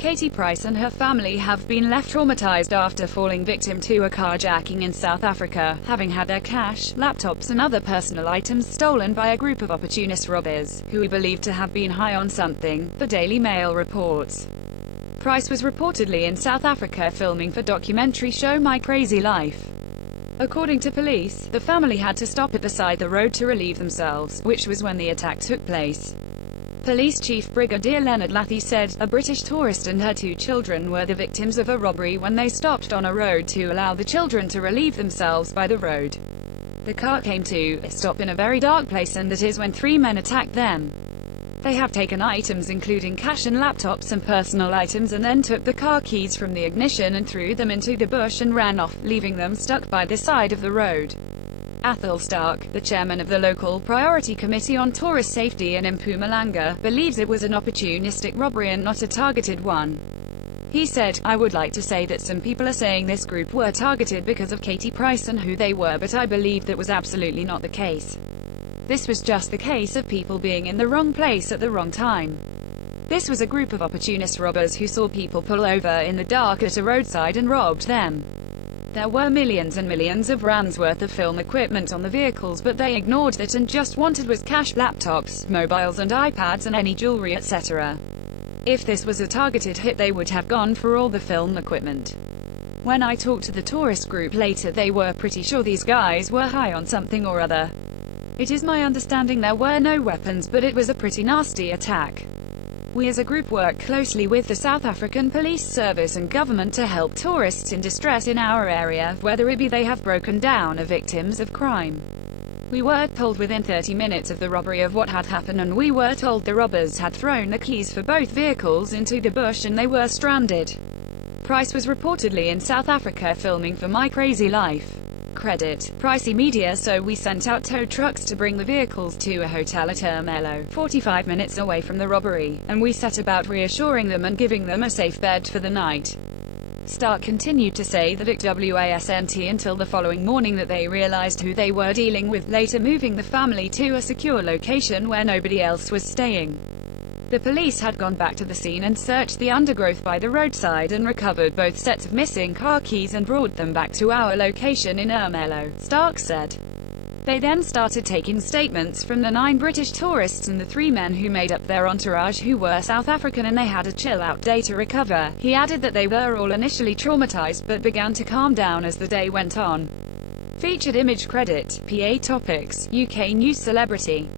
Katie Price and her family have been left traumatized after falling victim to a carjacking in South Africa, having had their cash, laptops and other personal items stolen by a group of opportunist robbers, who are believed to have been high on something, the Daily Mail reports. Price was reportedly in South Africa filming for documentary show My Crazy Life. According to police, the family had to stop at the side of the road to relieve themselves, which was when the attack took place. Police Chief Brigadier Leonard Lathie said, a British tourist and her 2 children were the victims of a robbery when they stopped on a road to allow the children to relieve themselves by the road. The car came to a stop in a very dark place, and that is when 3 men attacked them. They have taken items including cash and laptops and personal items, and then took the car keys from the ignition and threw them into the bush and ran off, leaving them stuck by the side of the road. Athol Stark, the chairman of the local Priority Committee on Tourist Safety in Mpumalanga, believes it was an opportunistic robbery and not a targeted one. He said, I would like to say that some people are saying this group were targeted because of Katie Price and who they were, but I believe that was absolutely not the case. This was just the case of people being in the wrong place at the wrong time. This was a group of opportunist robbers who saw people pull over in the dark at a roadside and robbed them. There were millions and millions of rands worth of film equipment on the vehicles, but they ignored that and just wanted was cash, laptops, mobiles and iPads and any jewelry, etc. If this was a targeted hit, they would have gone for all the film equipment. When I talked to the tourist group later, they were pretty sure these guys were high on something or other. It is my understanding there were no weapons, but it was a pretty nasty attack. We as a group work closely with the South African Police Service and government to help tourists in distress in our area, whether it be they have broken down or victims of crime. We were told within 30 minutes of the robbery of what had happened, and we were told the robbers had thrown the keys for both vehicles into the bush and they were stranded. Price was reportedly in South Africa filming for My Crazy Life. Credit Pricey Media. So we sent out tow trucks to bring the vehicles to a hotel at Ermelo, 45 minutes away from the robbery, and we set about reassuring them and giving them a safe bed for the night. Stark continued to say that it wasn't until the following morning that they realized who they were dealing with, later moving the family to a secure location where nobody else was staying. The police had gone back to the scene and searched the undergrowth by the roadside and recovered both sets of missing car keys and brought them back to our location in Ermelo, Stark said. They then started taking statements from the 9 British tourists and the 3 men who made up their entourage who were South African, and they had a chill-out day to recover. He added that they were all initially traumatized but began to calm down as the day went on. Featured image credit, PA Topics, UK News Celebrity.